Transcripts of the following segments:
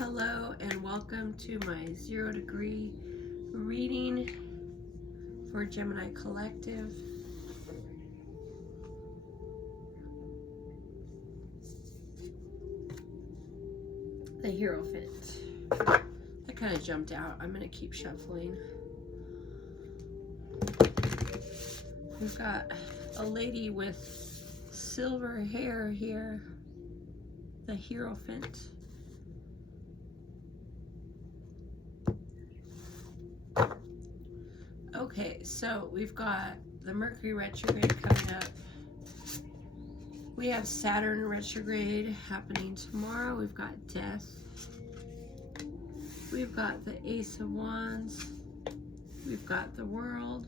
Hello and welcome to my 0 degree reading for Gemini Collective. The Hierophant. That kind of jumped out. I'm going to keep shuffling. We've got a lady with silver hair here. The Hierophant. Okay, so we've got the Mercury retrograde coming up. We have Saturn retrograde happening tomorrow. We've got death. We've got the Ace of Wands. We've got the World.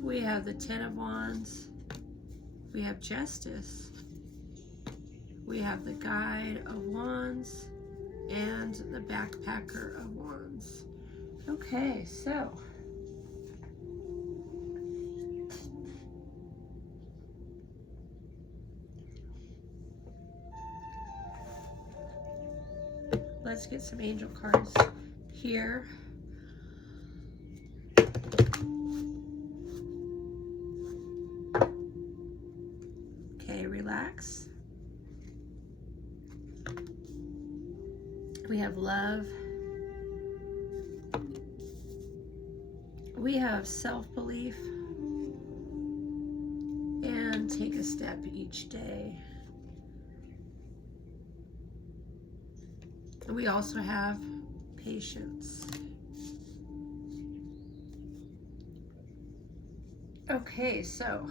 We have the Ten of Wands. We have Justice. We have the Guide of Wands and the Backpacker of Wands. Okay, so let's get some angel cards here. Okay, relax. We have love. We have self-belief. And take a step each day. We also have patience. Okay, so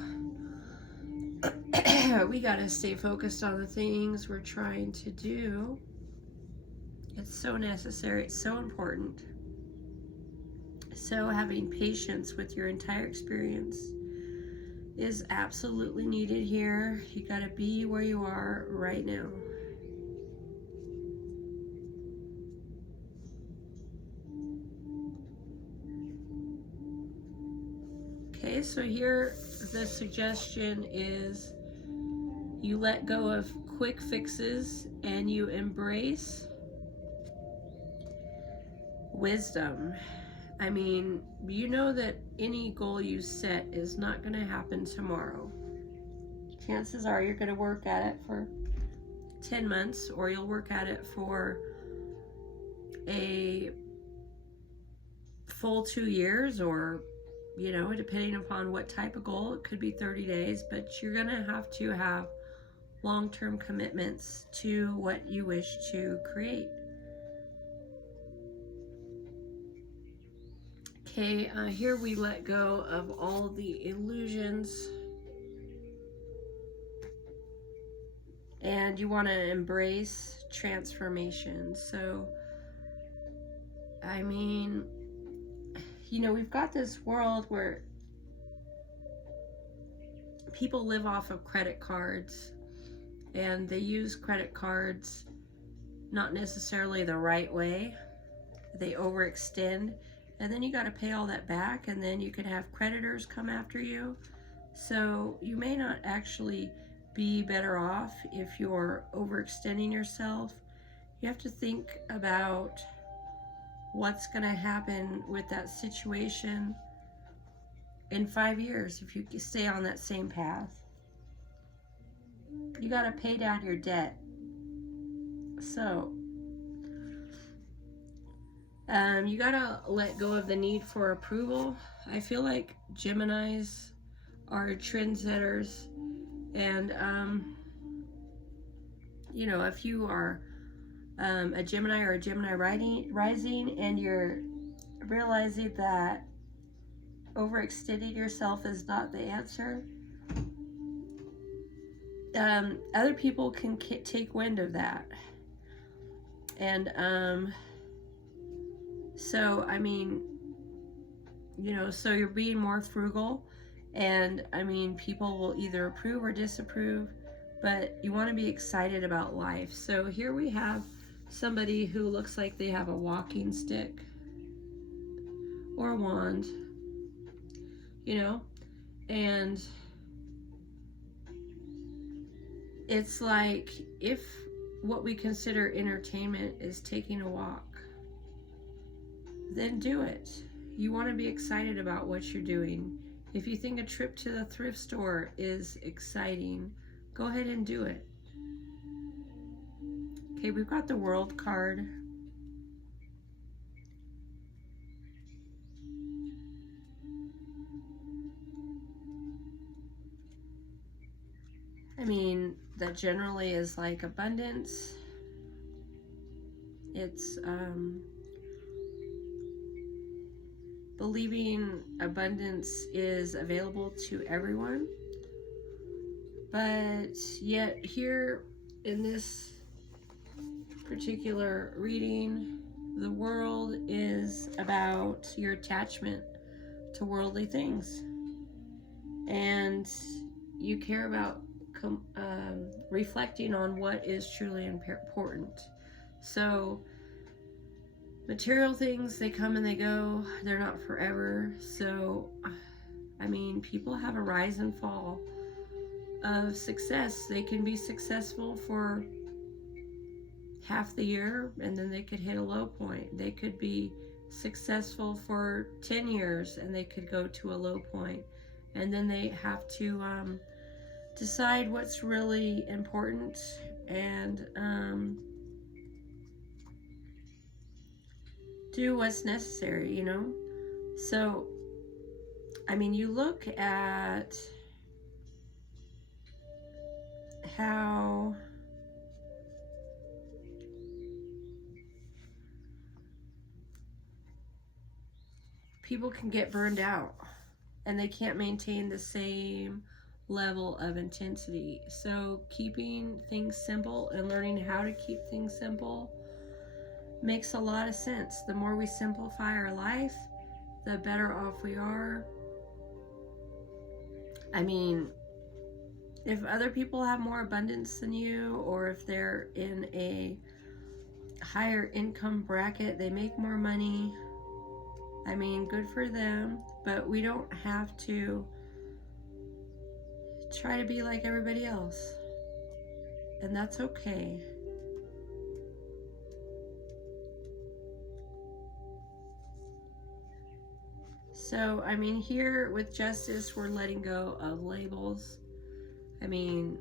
we got to stay focused on the things we're trying to do. It's so necessary, it's so important. So having patience with your entire experience is absolutely needed here. You got to be where you are right now. Okay, so here the suggestion is you let go of quick fixes and you embrace wisdom. I mean, you know that any goal you set is not going to happen tomorrow. Chances are you're going to work at it for 10 months or you'll work at it for a full 2 years, or you know, depending upon what type of goal, it could be 30 days, but you're going to have long-term commitments to what you wish to create. Okay, here we let go of all the illusions. And you want to embrace transformation. So, I mean, you know, we've got this world where people live off of credit cards. And they use credit cards not necessarily the right way. They overextend. And then you got to pay all that back, and then you could have creditors come after you. So you may not actually be better off if you're overextending yourself. You have to think about what's going to happen with that situation in 5 years if you stay on that same path. You got to pay down your debt. So you gotta let go of the need for approval. I feel like Geminis are trendsetters, and you know, if you are a Gemini or a Gemini rising and you're realizing that overextending yourself is not the answer, other people can take wind of that. And so, I mean, you know, so you're being more frugal, and I mean, people will either approve or disapprove, but you want to be excited about life. So here we have somebody who looks like they have a walking stick or a wand, you know, and It's like if what we consider entertainment is taking a walk, then do it. You want to be excited about what you're doing. If you think a trip to the thrift store is exciting, go ahead and do it. Okay, we've got the World card. I mean, that generally is like abundance. It's believing abundance is available to everyone. But yet here in this particular reading, the world is about your attachment to worldly things. And you care about reflecting on what is truly important. So material things, they come and they go. They're not forever. So, I mean, people have a rise and fall of success. They can be successful for half the year and then they could hit a low point. They could be successful for 10 years and they could go to a low point. And then they have to decide what's really important and do what's necessary, you know? So, I mean, you look at how people can get burned out and they can't maintain the same level of intensity. So keeping things simple and learning how to keep things simple makes a lot of sense. The more we simplify our life, the better off we are. I mean, if other people have more abundance than you, or if they're in a higher income bracket, they make more money, I mean, good for them, but we don't have to try to be like everybody else, and that's okay. So, I mean, here with justice, we're letting go of labels. I mean,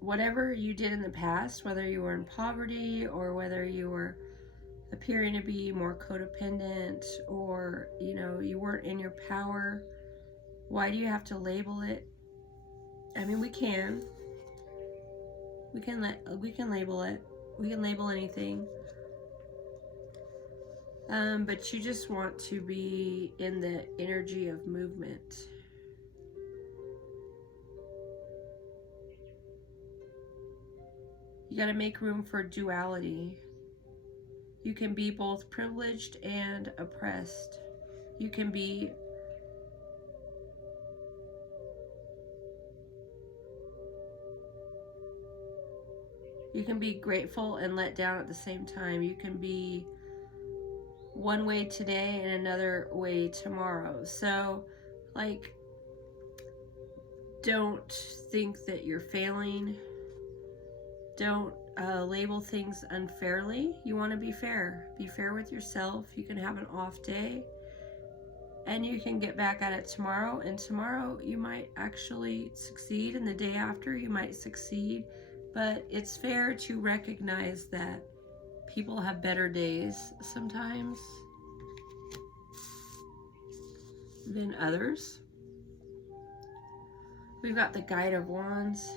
whatever you did in the past, whether you were in poverty or whether you were appearing to be more codependent, or, you know, you weren't in your power, why do you have to label it? I mean, we can label it. We can label anything. But you just want to be in the energy of movement. You got to make room for duality. You can be both privileged and oppressed. You can be grateful and let down at the same time. You can be one way today and another way tomorrow. So, like, don't think that you're failing. Don't label things unfairly. You want to be fair. Be fair with yourself. You can have an off day and you can get back at it tomorrow. And tomorrow you might actually succeed, and the day after you might succeed. But it's fair to recognize that people have better days sometimes than others. We've got the Guide of Wands.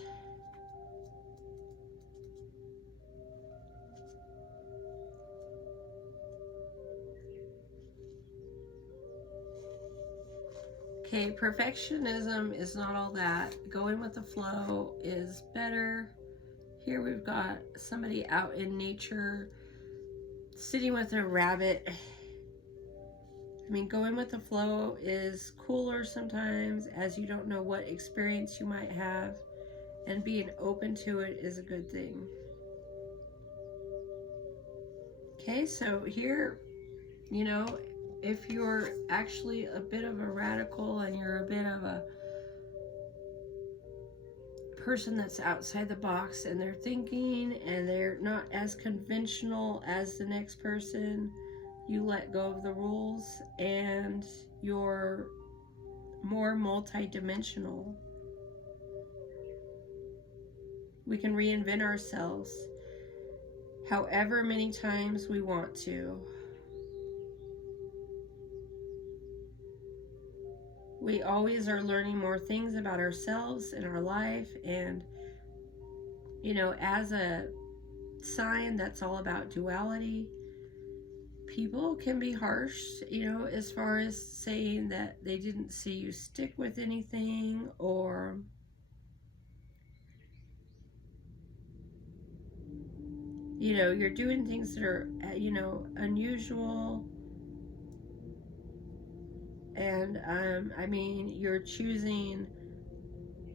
Okay, perfectionism is not all that. Going with the flow is better. Here we've got somebody out in nature, sitting with a rabbit. I mean, going with the flow is cooler sometimes, as you don't know what experience you might have, and being open to it is a good thing. Okay, so here, you know, if you're actually a bit of a radical and you're a bit of a person that's outside the box and they're thinking and they're not as conventional as the next person, you let go of the rules and you're more multi-dimensional. We can reinvent ourselves however many times we want to. We always are learning more things about ourselves and our life, and as a sign that's all about duality, people can be harsh, as far as saying that they didn't see you stick with anything, or you're doing things that are unusual, and you're choosing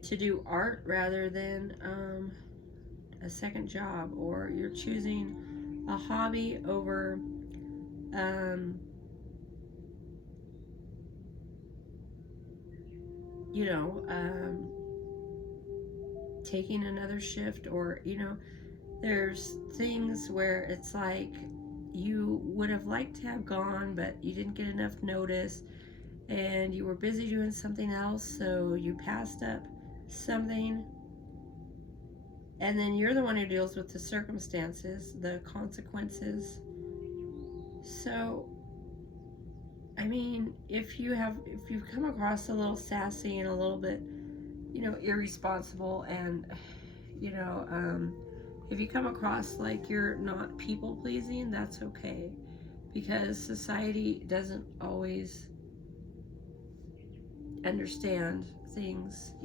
to do art rather than a second job, or you're choosing a hobby over taking another shift, or there's things where it's like you would have liked to have gone, but you didn't get enough notice and you were busy doing something else, so you passed up something, and then you're the one who deals with the circumstances, the consequences. So if you've come across a little sassy and a little bit irresponsible, and if you come across like you're not people pleasing, that's okay, because society doesn't always understand things.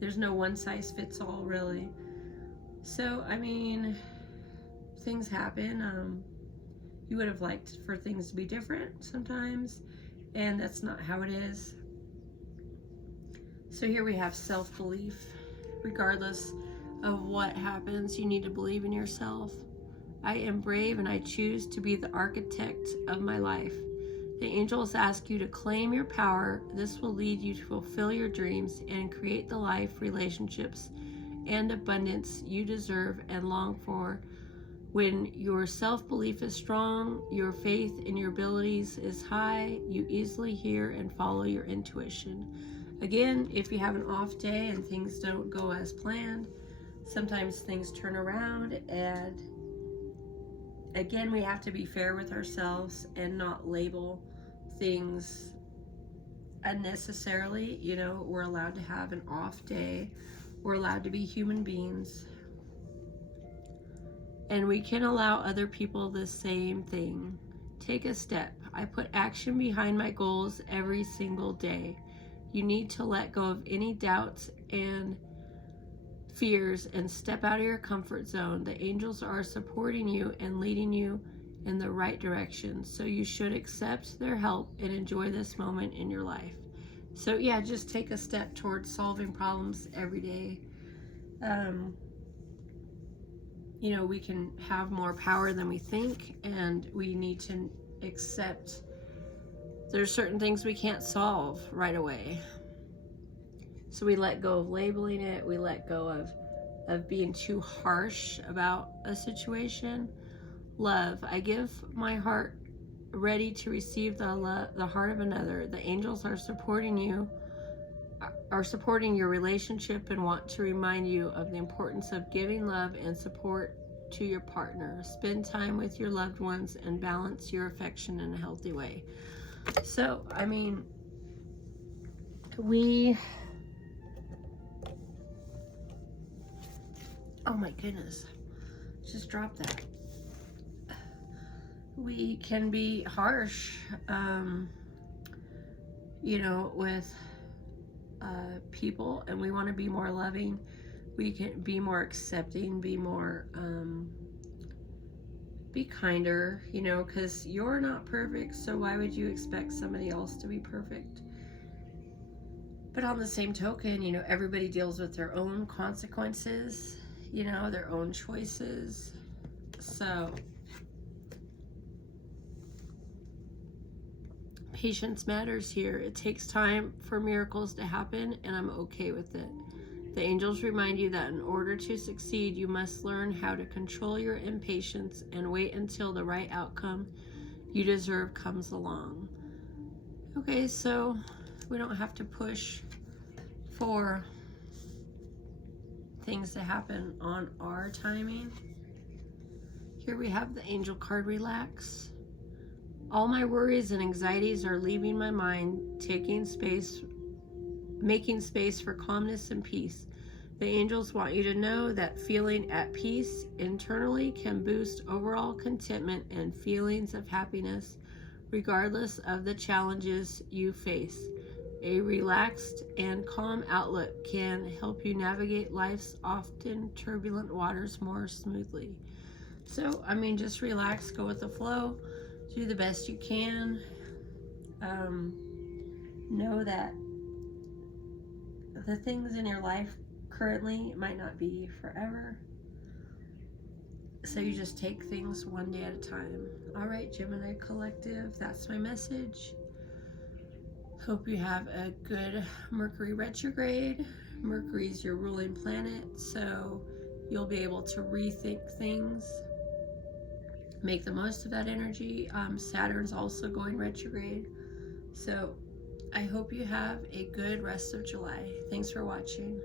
There's no one size fits all, really. So things happen. You would have liked for things to be different sometimes, and that's not how it is. So here we have self-belief. Regardless of what happens, you need to believe in yourself. I am brave and I choose to be the architect of my life. The angels ask you to claim your power. This will lead you to fulfill your dreams and create the life, relationships, and abundance you deserve and long for. When your self-belief is strong, your faith in your abilities is high, you easily hear and follow your intuition. Again, if you have an off day and things don't go as planned, sometimes things turn around, and again, we have to be fair with ourselves and not label things unnecessarily. We're allowed to have an off day. We're allowed to be human beings. And we can allow other people the same thing. Take a step. I put action behind my goals every single day. You need to let go of any doubts and fears and step out of your comfort zone. The angels are supporting you and leading you in the right direction. So you should accept their help and enjoy this moment in your life. So yeah, just take a step towards solving problems every day. We can have more power than we think, and we need to accept there's certain things we can't solve right away. So we let go of labeling it. We let go of being too harsh about a situation. Love. I give my heart ready to receive the heart of another. The angels are supporting your relationship and want to remind you of the importance of giving love and support to your partner. Spend time with your loved ones and balance your affection in a healthy way. So, oh my goodness, just dropped that. We can be harsh, with people, and we want to be more loving. We can be more accepting, be more, be kinder, because you're not perfect, so why would you expect somebody else to be perfect? But on the same token, everybody deals with their own consequences, their own choices. So, patience matters here. It takes time for miracles to happen, and I'm okay with it. The angels remind you that in order to succeed, you must learn how to control your impatience and wait until the right outcome you deserve comes along. Okay, so we don't have to push for things to happen on our timing. Here we have the angel card, relax. All my worries and anxieties are leaving my mind, making space for calmness and peace. The angels want you to know that feeling at peace internally can boost overall contentment and feelings of happiness, regardless of the challenges you face. A relaxed and calm outlook can help you navigate life's often turbulent waters more smoothly. So, I mean, just relax, go with the flow, do the best you can. Know that the things in your life currently might not be forever. So you just take things one day at a time. All right, Gemini Collective, that's my message. Hope you have a good Mercury retrograde. Mercury's your ruling planet, so you'll be able to rethink things. Make the most of that energy. Saturn's also going retrograde. So I hope you have a good rest of July. Thanks for watching.